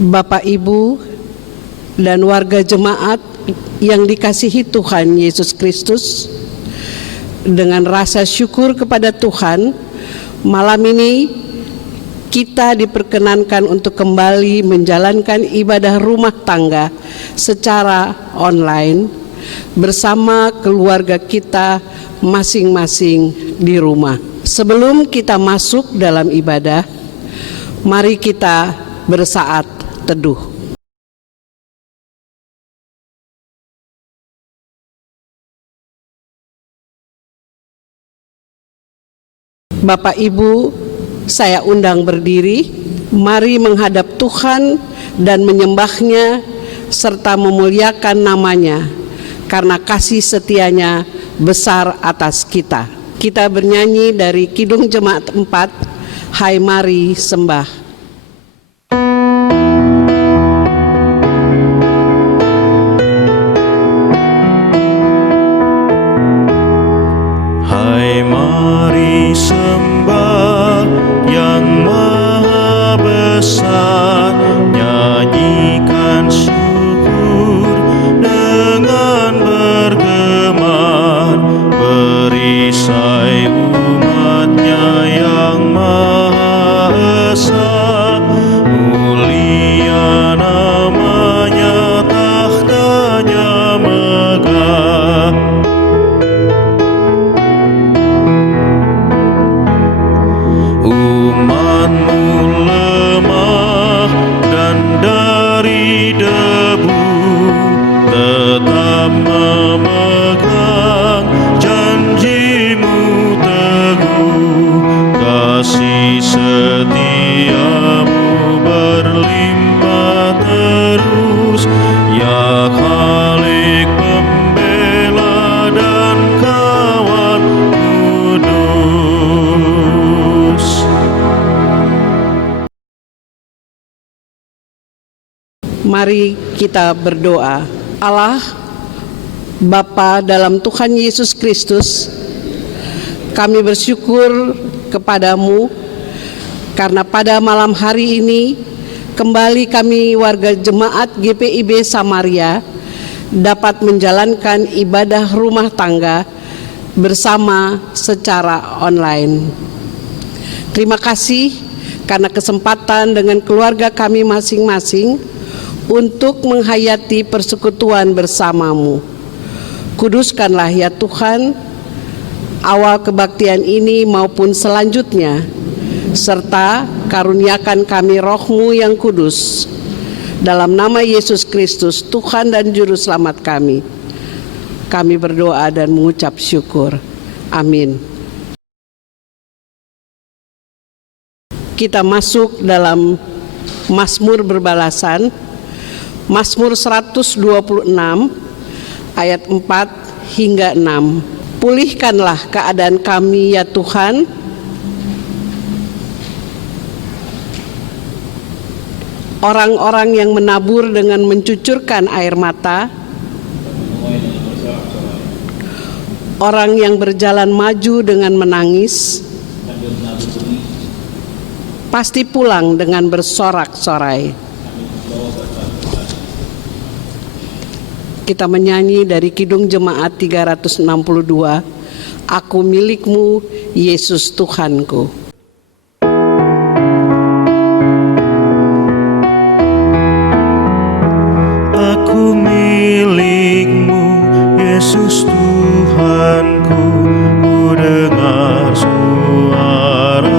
Bapak, Ibu, dan warga jemaat yang dikasihi Tuhan Yesus Kristus, dengan rasa syukur kepada Tuhan, malam ini kita diperkenankan untuk kembali menjalankan ibadah rumah tangga secara online bersama keluarga kita masing-masing di rumah. Sebelum kita masuk dalam ibadah, mari kita bersaat teduh. Bapak, Ibu, saya undang berdiri. Mari menghadap Tuhan dan menyembahnya serta memuliakan namanya, karena kasih setianya besar atas kita. Kita bernyanyi dari Kidung Jemaat 4, Hai Mari Sembah. Hai mari sembah yang maha besar, nyanyikan syukur dengan bergema, berisai umatnya yang maha esa, mulia namanya, tahtanya megah. Umatmu lemah dan dari debu, tetap memegang janjimu teguh. Kasih setiamu berlimpah terus, ya Khalik pembela dan kawan kudus. Mari kita berdoa. Allah, Bapa dalam Tuhan Yesus Kristus, kami bersyukur kepadamu karena pada malam hari ini kembali kami warga jemaat GPIB Samaria dapat menjalankan ibadah rumah tangga bersama secara online. Terima kasih karena kesempatan dengan keluarga kami masing-masing untuk menghayati persekutuan bersamamu. Kuduskanlah ya Tuhan awal kebaktian ini maupun selanjutnya, serta karuniakan kami roh-Mu yang kudus. Dalam nama Yesus Kristus, Tuhan dan Juru Selamat kami berdoa dan mengucap syukur. Amin. Kita masuk dalam Mazmur berbalasan, Mazmur 126 ayat 4 hingga 6. Pulihkanlah keadaan kami ya Tuhan, orang-orang yang menabur dengan mencucurkan air mata, orang yang berjalan maju dengan menangis, pasti pulang dengan bersorak-sorai. Kita menyanyi dari Kidung Jemaat 362, Aku milikmu, Yesus Tuhanku. Aku milikmu, Yesus Tuhanku, ku dengar suaramu,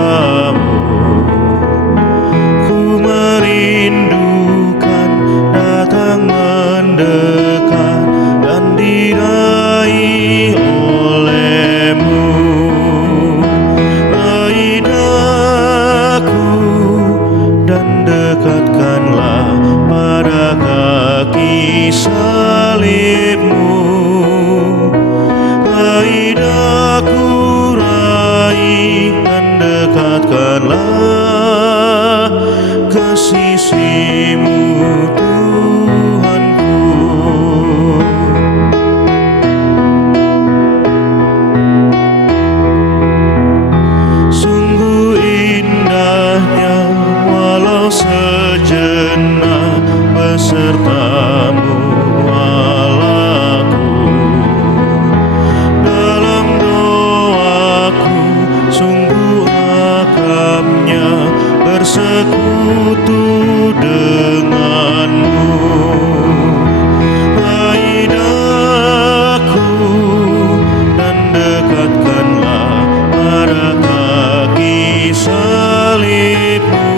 ku merindukan datang mendekat dan diraih olehmu. Raih daku dan dekatkanlah pada kaki salibmu. Raih daku, raih dan dekatkanlah ke sisimu Tuhanku. Sungguh indahnya walau sejenak serta-Mu Allahku. Dalam doaku sungguh akrabnya bersekutu dengan-Mu. Raih daku dan dekatkanlah pada kaki salib-Mu.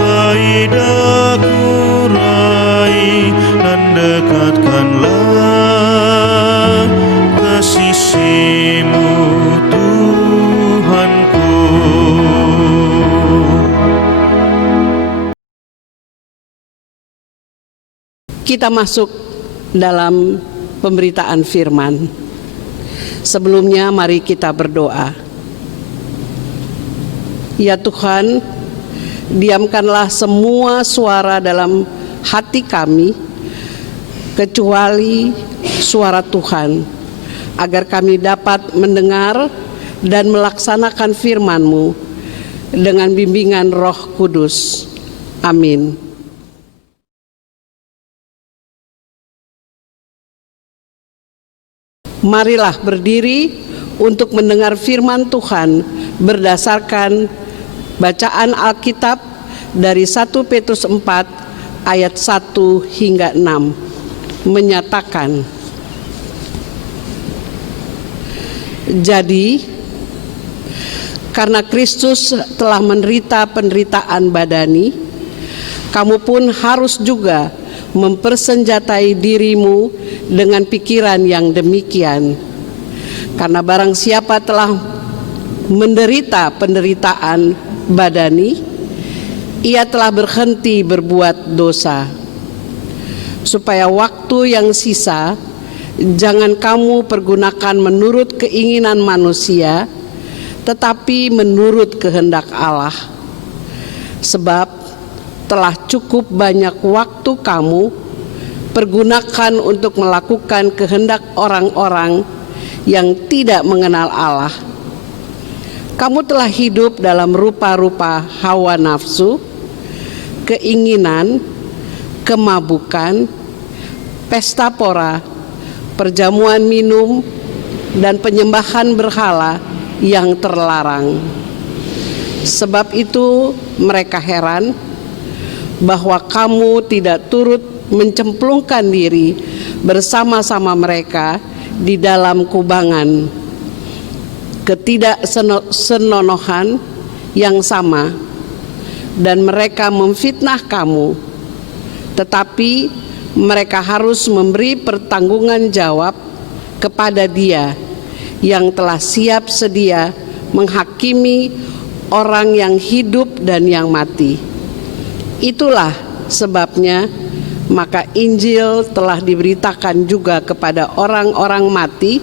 Raih daku, raih dan dekatkanlah ke sisi-Mu, Tuhanku. Kita masuk dalam pemberitaan firman. Sebelumnya mari kita berdoa. Ya Tuhan, diamkanlah semua suara dalam hati kami kecuali suara Tuhan, agar kami dapat mendengar dan melaksanakan firman-Mu dengan bimbingan Roh Kudus. Amin. Marilah berdiri untuk mendengar firman Tuhan berdasarkan bacaan Alkitab dari 1 Petrus 4 ayat 1 hingga 6 menyatakan, jadi karena Kristus telah menderita penderitaan badani, kamu pun harus juga mempersenjatai dirimu dengan pikiran yang demikian. Karena barang siapa telah menderita penderitaan badani, ia telah berhenti berbuat dosa, supaya waktu yang sisa jangan kamu pergunakan menurut keinginan manusia, tetapi menurut kehendak Allah. Sebab telah cukup banyak waktu kamu pergunakan untuk melakukan kehendak orang-orang yang tidak mengenal Allah. Kamu telah hidup dalam rupa-rupa hawa nafsu, keinginan, kemabukan, pesta pora, perjamuan minum, dan penyembahan berhala yang terlarang. Sebab itu mereka heran bahwa kamu tidak turut mencemplungkan diri bersama-sama mereka di dalam kubangan ketidaksenonohan yang sama, dan mereka memfitnah kamu, tetapi mereka harus memberi pertanggungan jawab kepada Dia yang telah siap sedia menghakimi orang yang hidup dan yang mati. Itulah sebabnya maka Injil telah diberitakan juga kepada orang-orang mati,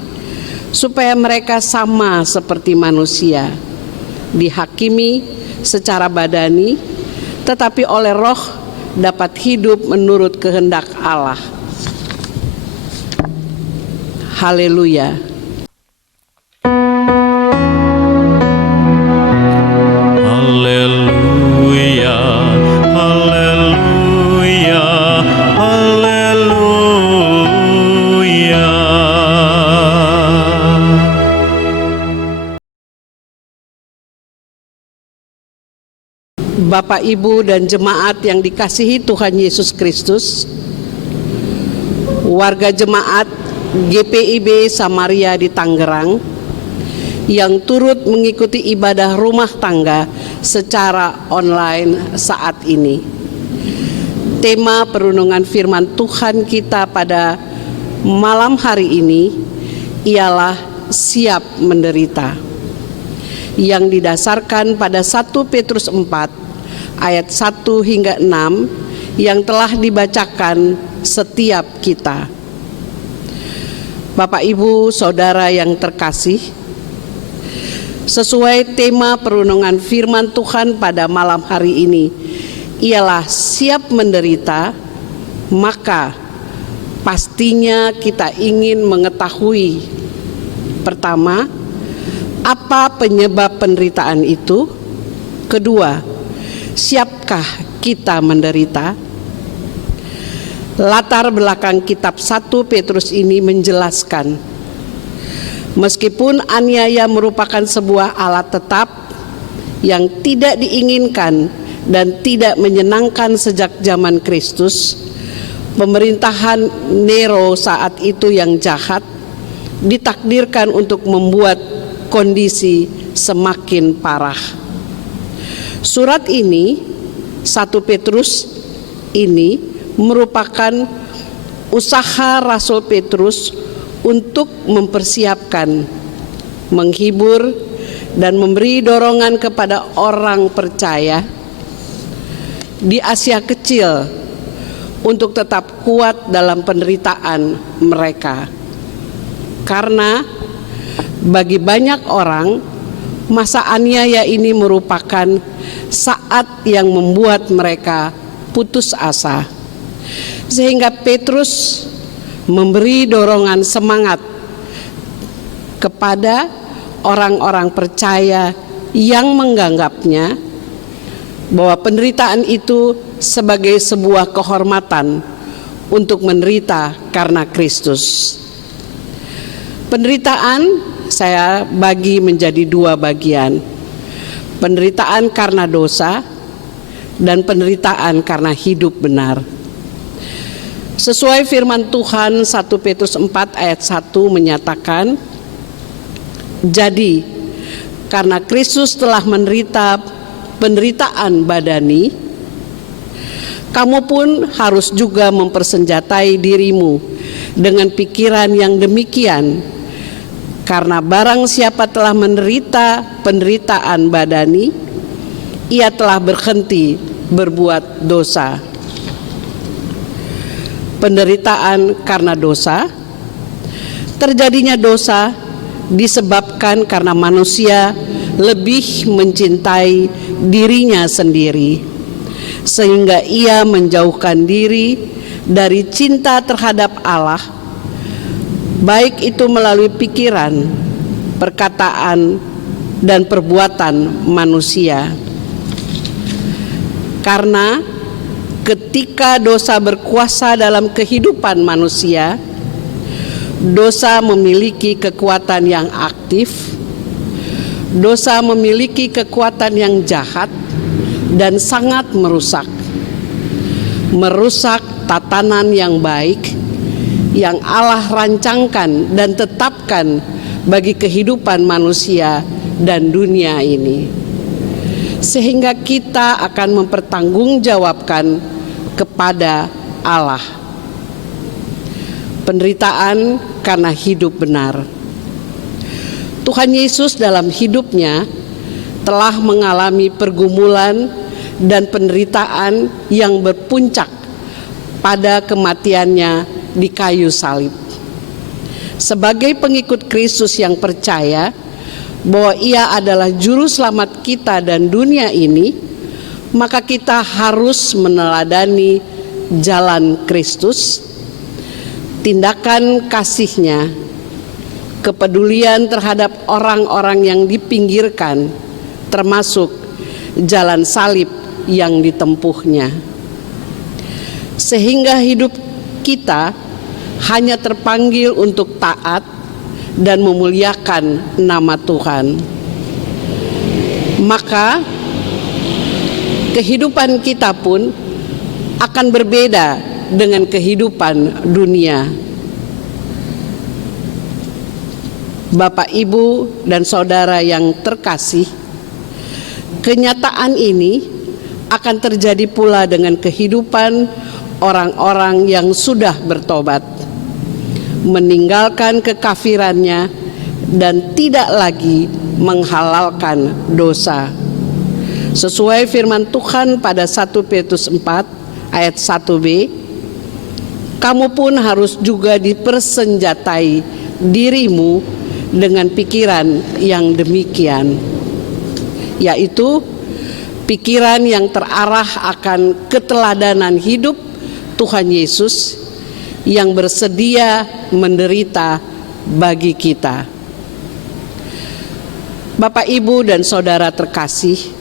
supaya mereka sama seperti manusia, dihakimi secara badani, tetapi oleh Roh dapat hidup menurut kehendak Allah. Haleluya. Haleluya, haleluya, haleluya. Bapak, Ibu, dan jemaat yang dikasihi Tuhan Yesus Kristus, warga jemaat GPIB Samaria di Tangerang yang turut mengikuti ibadah rumah tangga secara online saat ini. Tema perenungan firman Tuhan kita pada malam hari ini ialah siap menderita, yang didasarkan pada 1 Petrus 4 ayat 1 hingga 6 yang telah dibacakan setiap kita. Bapak, Ibu, Saudara yang terkasih, sesuai tema perenungan firman Tuhan pada malam hari ini ialah siap menderita, maka pastinya kita ingin mengetahui, pertama, apa penyebab penderitaan itu? Kedua, siapkah kita menderita? Latar belakang kitab 1 Petrus ini menjelaskan, meskipun aniaya merupakan sebuah alat tetap yang tidak diinginkan dan tidak menyenangkan sejak zaman Kristus, pemerintahan Nero saat itu yang jahat ditakdirkan untuk membuat kondisi semakin parah. Surat ini, 1 Petrus ini, merupakan usaha Rasul Petrus untuk mempersiapkan, menghibur, dan memberi dorongan kepada orang percaya di Asia Kecil untuk tetap kuat dalam penderitaan mereka. Karena bagi banyak orang, masa aniaya ini merupakan saat yang membuat mereka putus asa. Sehingga Petrus memberi dorongan semangat kepada orang-orang percaya yang menganggapnya bahwa penderitaan itu sebagai sebuah kehormatan untuk menderita karena Kristus. Penderitaan saya bagi menjadi dua bagian. Penderitaan karena dosa dan penderitaan karena hidup benar. Sesuai firman Tuhan 1 Petrus 4 ayat 1 menyatakan, jadi karena Kristus telah menderita penderitaan badani, kamu pun harus juga mempersenjatai dirimu dengan pikiran yang demikian, karena barang siapa telah menderita penderitaan badani, ia telah berhenti berbuat dosa. Penderitaan karena dosa, terjadinya dosa disebabkan karena manusia lebih mencintai dirinya sendiri, sehingga ia menjauhkan diri dari cinta terhadap Allah, baik itu melalui pikiran, perkataan, dan perbuatan manusia. Karena ketika dosa berkuasa dalam kehidupan manusia, dosa memiliki kekuatan yang aktif, dosa memiliki kekuatan yang jahat dan sangat merusak. Merusak tatanan yang baik yang Allah rancangkan dan tetapkan bagi kehidupan manusia dan dunia ini. Sehingga kita akan mempertanggungjawabkan kepada Allah. Penderitaan karena hidup benar. Tuhan Yesus dalam hidupnya telah mengalami pergumulan dan penderitaan yang berpuncak pada kematiannya di kayu salib. Sebagai pengikut Kristus yang percaya bahwa Ia adalah juru selamat kita dan dunia ini, maka kita harus meneladani jalan Kristus, tindakan kasih-Nya, kepedulian terhadap orang-orang yang dipinggirkan, termasuk jalan salib yang ditempuhnya. Sehingga hidup kita hanya terpanggil untuk taat dan memuliakan nama Tuhan. Maka kehidupan kita pun akan berbeda dengan kehidupan dunia. Bapak, Ibu, dan saudara yang terkasih, kenyataan ini akan terjadi pula dengan kehidupan orang-orang yang sudah bertobat, meninggalkan kekafirannya dan tidak lagi menghalalkan dosa. Sesuai firman Tuhan pada 1 Petrus 4 ayat 1b, kamu pun harus juga dipersenjatai dirimu dengan pikiran yang demikian, yaitu pikiran yang terarah akan keteladanan hidup Tuhan Yesus yang bersedia menderita bagi kita. Bapak, Ibu, dan saudara terkasih,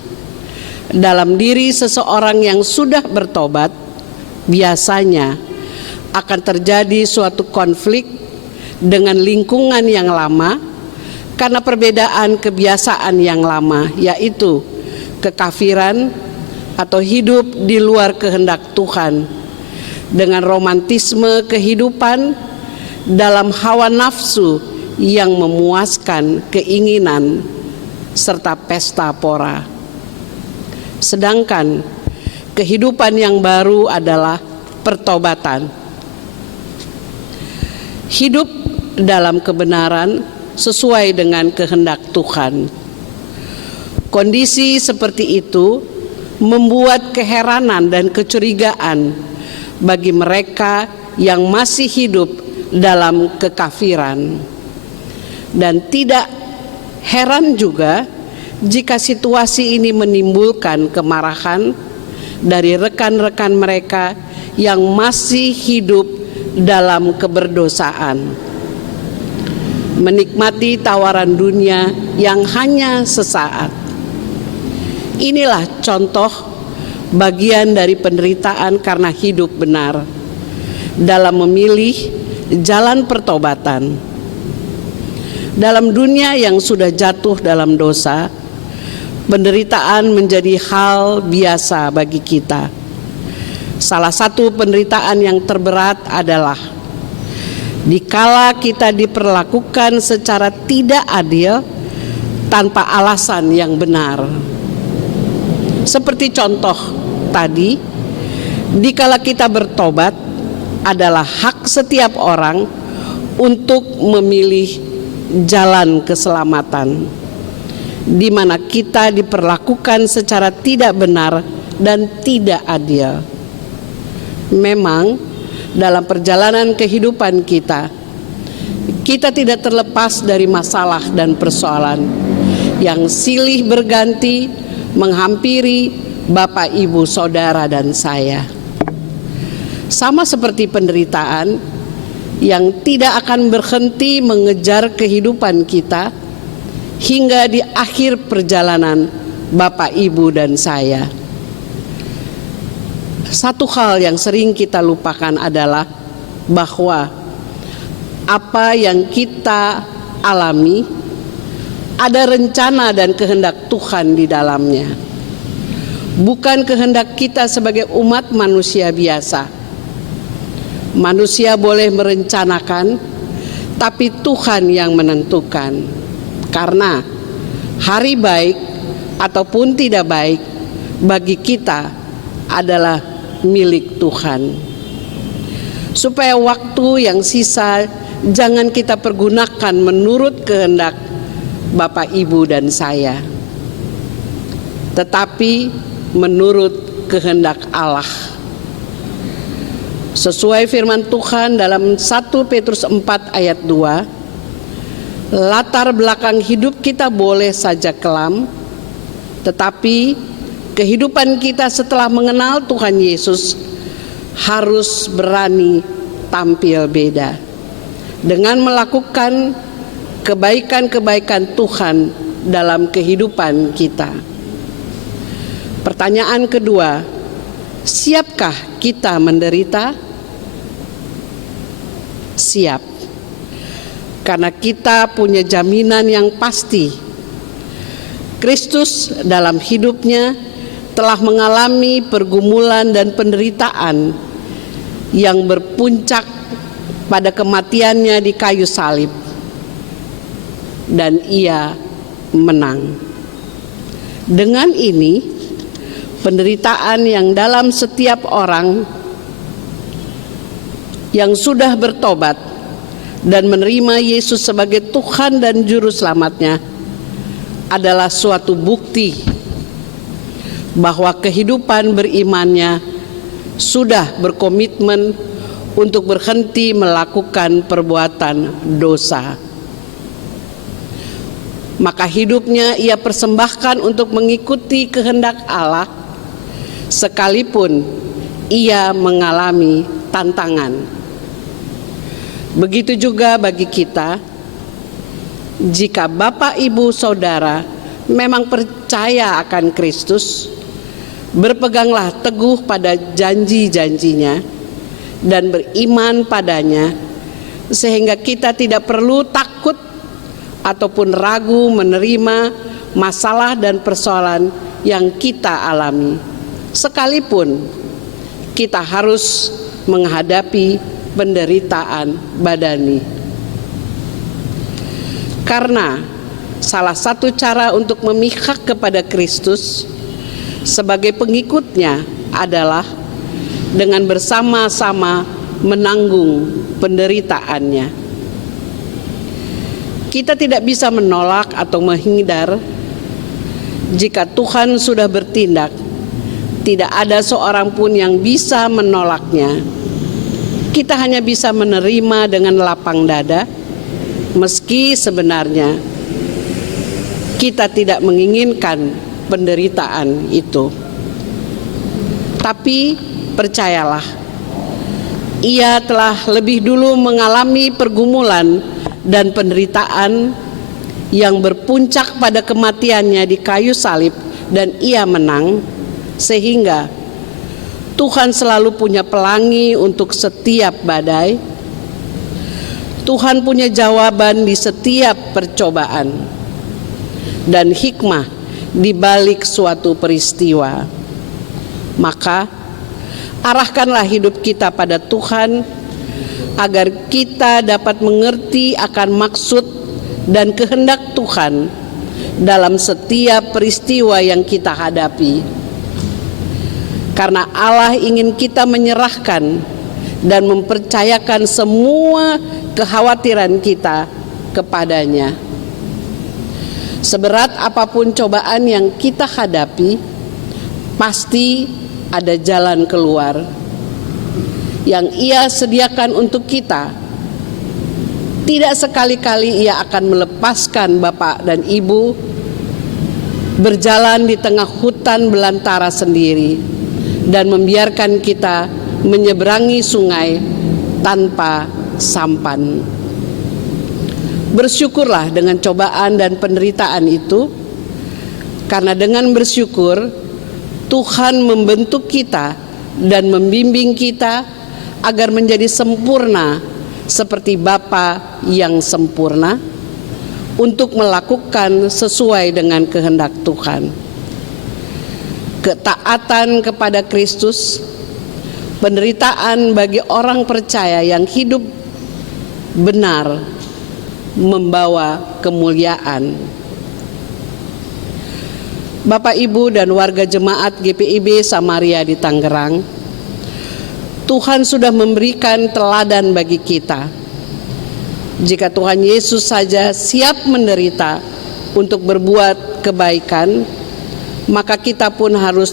dalam diri seseorang yang sudah bertobat, biasanya akan terjadi suatu konflik dengan lingkungan yang lama karena perbedaan kebiasaan yang lama, yaitu kekafiran atau hidup di luar kehendak Tuhan, dengan romantisme kehidupan dalam hawa nafsu yang memuaskan keinginan serta pesta pora. Sedangkan kehidupan yang baru adalah pertobatan. Hidup dalam kebenaran sesuai dengan kehendak Tuhan. Kondisi seperti itu membuat keheranan dan kecurigaan bagi mereka yang masih hidup dalam kekafiran. Dan tidak heran juga jika situasi ini menimbulkan kemarahan dari rekan-rekan mereka yang masih hidup dalam keberdosaan, menikmati tawaran dunia yang hanya sesaat. Inilah contoh bagian dari penderitaan karena hidup benar dalam memilih jalan pertobatan. Dalam dunia yang sudah jatuh dalam dosa, penderitaan menjadi hal biasa bagi kita. Salah satu penderitaan yang terberat adalah dikala kita diperlakukan secara tidak adil tanpa alasan yang benar. Seperti contoh tadi, dikala kita bertobat adalah hak setiap orang untuk memilih jalan keselamatan, di mana kita diperlakukan secara tidak benar dan tidak adil. Memang dalam perjalanan kehidupan kita tidak terlepas dari masalah dan persoalan yang silih berganti menghampiri Bapak, Ibu, Saudara, dan saya. Sama seperti penderitaan yang tidak akan berhenti mengejar kehidupan kita hingga di akhir perjalanan Bapak, Ibu, dan saya. Satu hal yang sering kita lupakan adalah bahwa apa yang kita alami ada rencana dan kehendak Tuhan di dalamnya. Bukan kehendak kita sebagai umat manusia biasa. Manusia boleh merencanakan, tapi Tuhan yang menentukan. Karena hari baik ataupun tidak baik bagi kita adalah milik Tuhan. Supaya waktu yang sisa jangan kita pergunakan menurut kehendak Bapak, Ibu, dan saya, tetapi menurut kehendak Allah. Sesuai firman Tuhan dalam 1 Petrus 4 ayat 2, latar belakang hidup kita boleh saja kelam, tetapi kehidupan kita setelah mengenal Tuhan Yesus harus berani tampil beda dengan melakukan kebaikan-kebaikan Tuhan dalam kehidupan kita. Pertanyaan kedua, siapkah kita menderita? Siap, karena kita punya jaminan yang pasti. Kristus dalam hidupnya telah mengalami pergumulan dan penderitaan yang berpuncak pada kematiannya di kayu salib, dan ia menang. Dengan ini, penderitaan yang dalam setiap orang yang sudah bertobat dan menerima Yesus sebagai Tuhan dan Juru Selamatnya adalah suatu bukti bahwa kehidupan berimannya sudah berkomitmen untuk berhenti melakukan perbuatan dosa. Maka hidupnya ia persembahkan untuk mengikuti kehendak Allah, sekalipun ia mengalami tantangan. Begitu juga bagi kita, jika Bapak, Ibu, Saudara memang percaya akan Kristus, berpeganglah teguh pada janji-janjinya dan beriman padanya, sehingga kita tidak perlu takut ataupun ragu menerima masalah dan persoalan yang kita alami, sekalipun kita harus menghadapi penderitaan badani. Karena salah satu cara untuk memihak kepada Kristus sebagai pengikutnya adalah dengan bersama-sama menanggung penderitaannya. Kita tidak bisa menolak atau menghindar. Jika Tuhan sudah bertindak, tidak ada seorang pun yang bisa menolaknya. Kita hanya bisa menerima dengan lapang dada, meski sebenarnya kita tidak menginginkan penderitaan itu. Tapi percayalah, Ia telah lebih dulu mengalami pergumulan dan penderitaan yang berpuncak pada kematiannya di kayu salib, dan Ia menang, sehingga Tuhan selalu punya pelangi untuk setiap badai. Tuhan punya jawaban di setiap percobaan dan hikmah di balik suatu peristiwa. Maka arahkanlah hidup kita pada Tuhan agar kita dapat mengerti akan maksud dan kehendak Tuhan dalam setiap peristiwa yang kita hadapi. Karena Allah ingin kita menyerahkan dan mempercayakan semua kekhawatiran kita kepadanya. Seberat apapun cobaan yang kita hadapi, pasti ada jalan keluar yang Ia sediakan untuk kita. Tidak sekali-kali Ia akan melepaskan Bapak dan Ibu berjalan di tengah hutan belantara sendiri dan membiarkan kita menyeberangi sungai tanpa sampan. Bersyukurlah dengan cobaan dan penderitaan itu, karena dengan bersyukur Tuhan membentuk kita dan membimbing kita agar menjadi sempurna seperti Bapa yang sempurna, untuk melakukan sesuai dengan kehendak Tuhan. Ketaatan kepada Kristus, penderitaan bagi orang percaya yang hidup benar, membawa kemuliaan. Bapak, Ibu, dan warga jemaat GPIB Samaria di Tangerang, Tuhan sudah memberikan teladan bagi kita. Jika Tuhan Yesus saja siap menderita untuk berbuat kebaikan, maka kita pun harus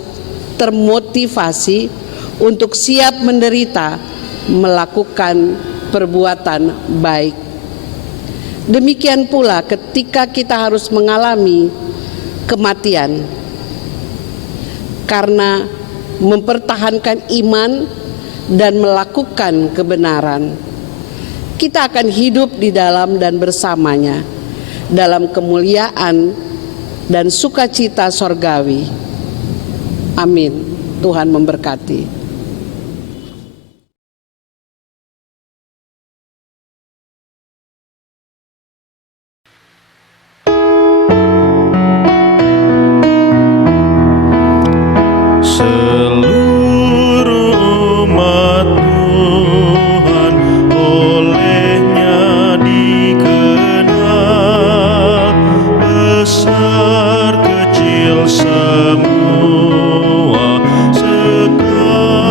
termotivasi untuk siap menderita melakukan perbuatan baik. Demikian pula ketika kita harus mengalami kematian karena mempertahankan iman dan melakukan kebenaran, kita akan hidup di dalam dan bersamanya dalam kemuliaan dan sukacita sorgawi. Amin. Tuhan memberkati. Seluruh umat Tuhan olehnya dikenal, besar kecil semua sekalian.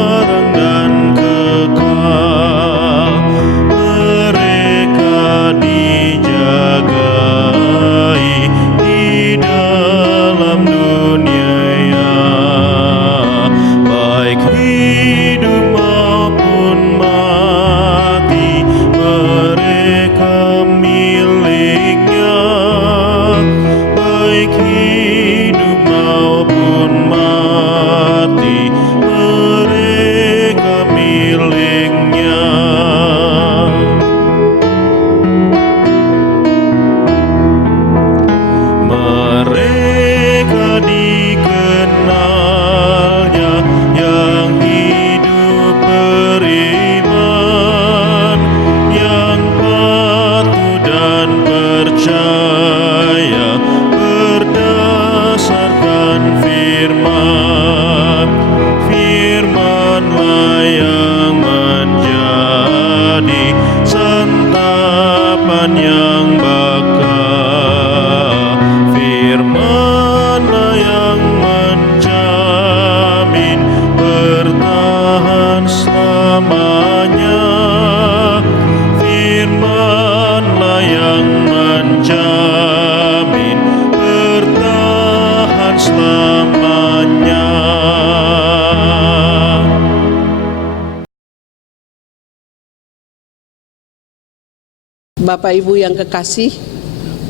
Bapak Ibu yang kekasih,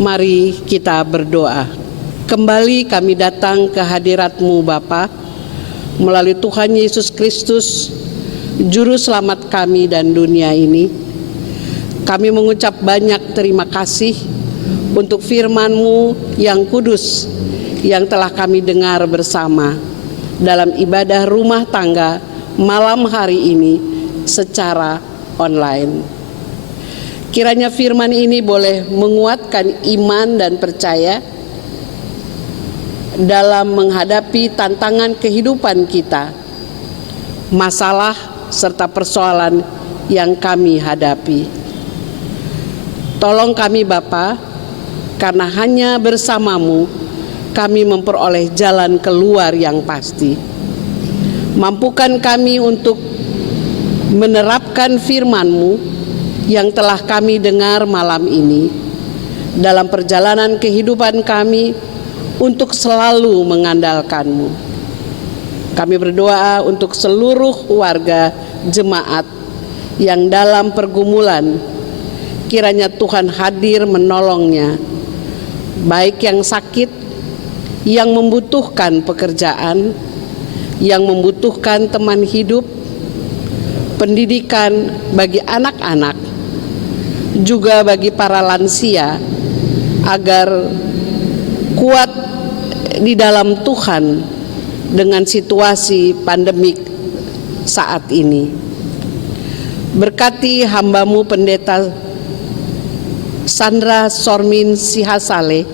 mari kita berdoa. Kembali kami datang ke hadirat-Mu Bapa, melalui Tuhan Yesus Kristus, Juru Selamat kami dan dunia ini. Kami mengucap banyak terima kasih untuk firman-Mu yang kudus yang telah kami dengar bersama dalam ibadah rumah tangga malam hari ini secara online. Kiranya firman ini boleh menguatkan iman dan percaya dalam menghadapi tantangan kehidupan kita, masalah serta persoalan yang kami hadapi. Tolong kami Bapa, karena hanya bersama-Mu kami memperoleh jalan keluar yang pasti. Mampukan kami untuk menerapkan firman-Mu yang telah kami dengar malam ini dalam perjalanan kehidupan kami untuk selalu mengandalkan-Mu. Kami berdoa untuk seluruh warga jemaat yang dalam pergumulan, kiranya Tuhan hadir menolongnya, baik yang sakit, yang membutuhkan pekerjaan, yang membutuhkan teman hidup, pendidikan bagi anak-anak, juga bagi para lansia, agar kuat di dalam Tuhan dengan situasi pandemik saat ini. Berkati hamba-Mu Pendeta Sandra Sormin Sihasale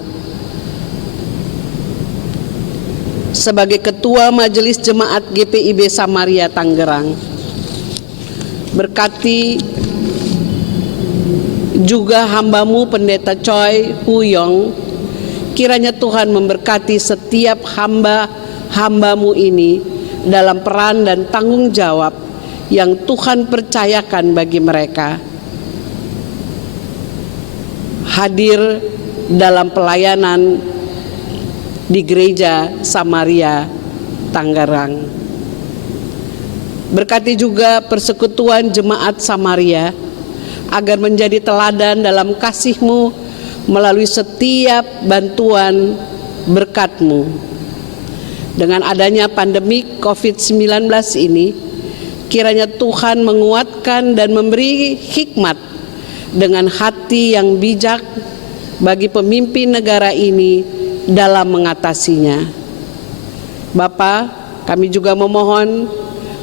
sebagai Ketua Majelis Jemaat GPIB Samaria Tangerang. Berkati juga hamba-Mu Pendeta Choi Huyong, kiranya Tuhan memberkati setiap hamba-hamba-Mu ini dalam peran dan tanggung jawab yang Tuhan percayakan bagi mereka. Hadir dalam pelayanan di Gereja Samaria Tangerang. Berkati juga persekutuan jemaat Samaria agar menjadi teladan dalam kasih-Mu melalui setiap bantuan berkat-Mu. Dengan adanya pandemi COVID-19 ini, kiranya Tuhan menguatkan dan memberi hikmat dengan hati yang bijak bagi pemimpin negara ini dalam mengatasinya. Bapa, kami juga memohon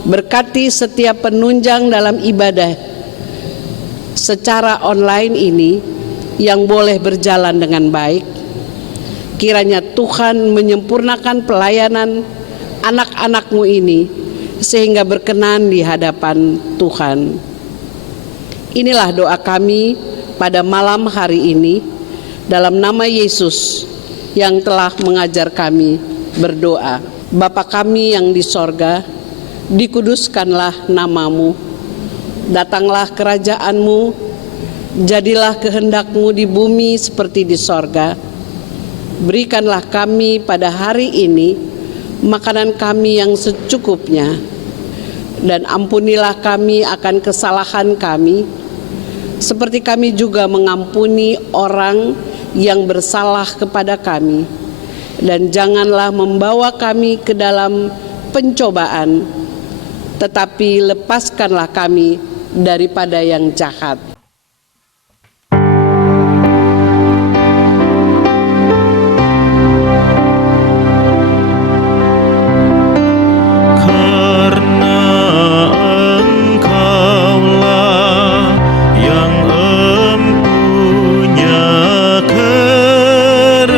berkati setiap penunjang dalam ibadah secara online ini yang boleh berjalan dengan baik. Kiranya Tuhan menyempurnakan pelayanan anak-anak-Mu ini sehingga berkenan di hadapan Tuhan. Inilah doa kami pada malam hari ini dalam nama Yesus yang telah mengajar kami berdoa. Bapa kami yang di sorga, dikuduskanlah nama-Mu. Datanglah kerajaan-Mu, jadilah kehendak-Mu di bumi seperti di sorga. Berikanlah kami pada hari ini makanan kami yang secukupnya, dan ampunilah kami akan kesalahan kami, seperti kami juga mengampuni orang yang bersalah kepada kami. Dan janganlah membawa kami ke dalam pencobaan, tetapi lepaskanlah kami daripada yang jahat. Karena Engkaulah yang empunya kerajaan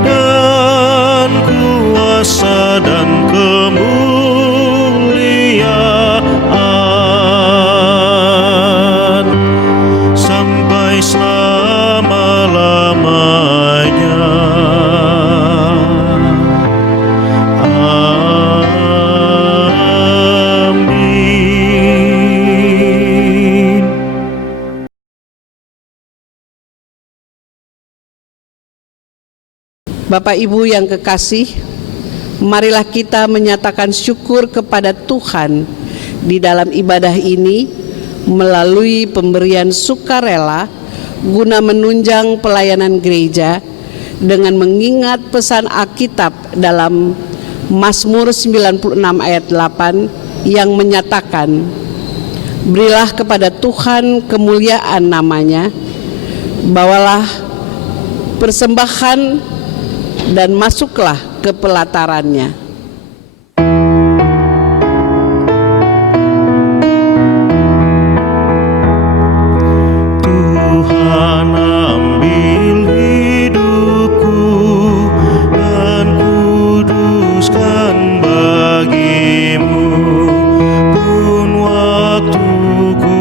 dan kuasa dan kemuliaan sampai selama-lamanya. Amin. Bapak Ibu yang kekasih, marilah kita menyatakan syukur kepada Tuhan di dalam ibadah ini melalui pemberian sukarela guna menunjang pelayanan gereja dengan mengingat pesan Alkitab dalam Mazmur 96 ayat 8 yang menyatakan, "Berilah kepada Tuhan kemuliaan namanya, bawalah persembahan dan masuklah ke pelatarannya." Tuhan ambil hidupku dan kuduskan bagimu, pun waktuku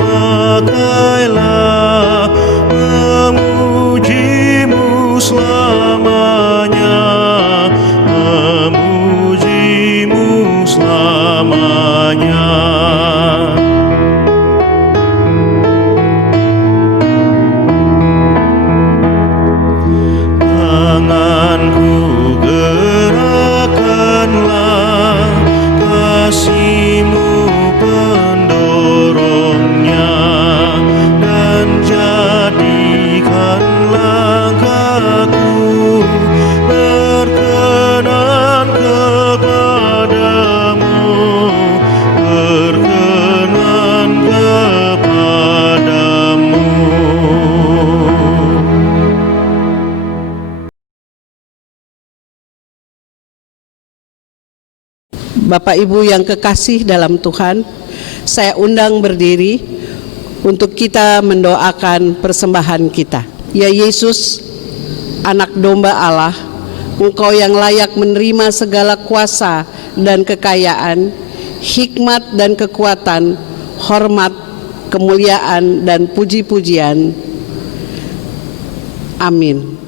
pakailah memujimu selamanya, memujimu selamanya. Tanganku gerakkanlah, kasih-Mu pendorongnya, dan jadikan langkahku berkenan kepadamu, berkenan kepadamu. Bapak Ibu yang kekasih dalam Tuhan, saya undang berdiri untuk kita mendoakan persembahan kita. Ya Yesus, Anak Domba Allah, Engkau yang layak menerima segala kuasa dan kekayaan, hikmat dan kekuatan, hormat, kemuliaan dan puji-pujian. Amin.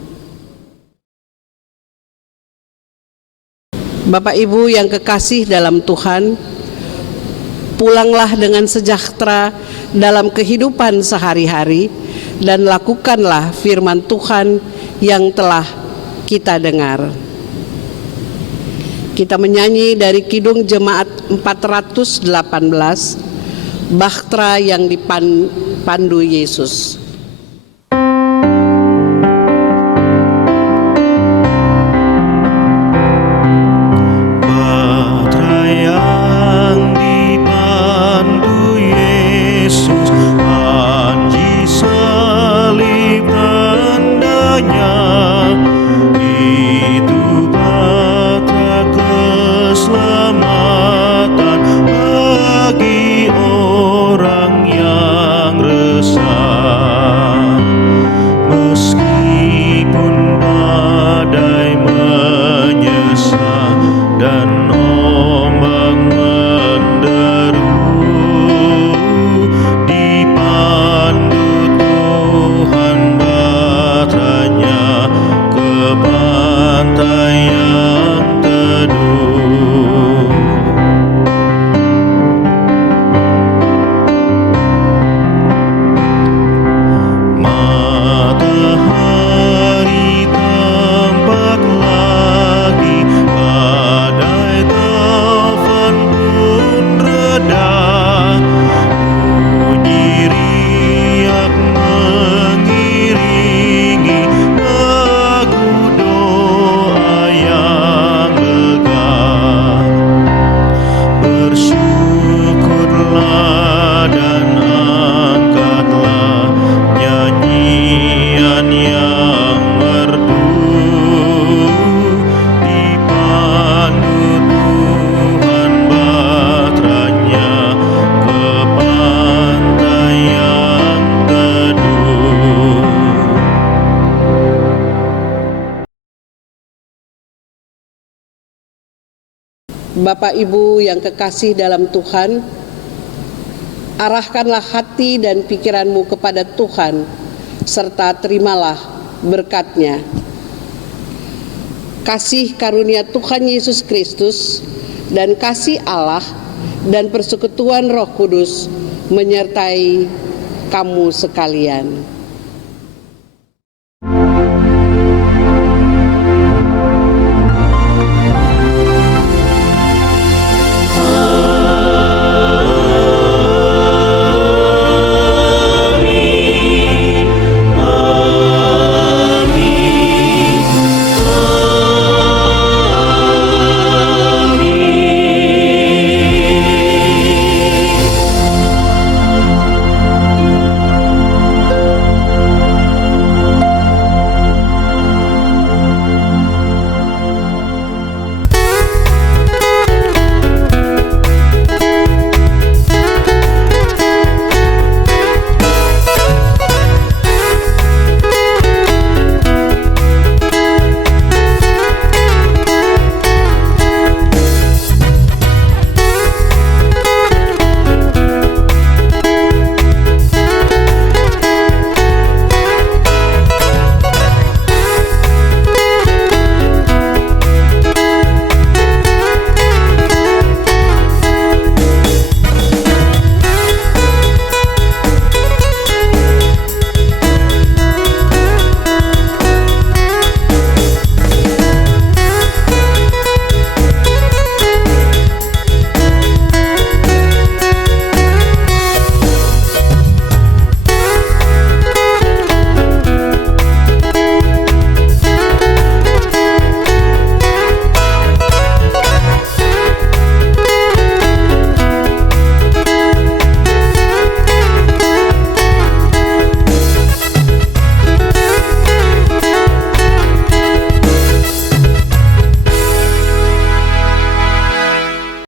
Bapak Ibu yang kekasih dalam Tuhan, pulanglah dengan sejahtera dalam kehidupan sehari-hari dan lakukanlah firman Tuhan yang telah kita dengar. Kita menyanyi dari Kidung Jemaat 418, Bahtera yang dipandu Yesus. Bapak Ibu yang kekasih dalam Tuhan, arahkanlah hati dan pikiranmu kepada Tuhan, serta terimalah berkat-Nya. Kasih karunia Tuhan Yesus Kristus dan kasih Allah dan persekutuan Roh Kudus menyertai kamu sekalian.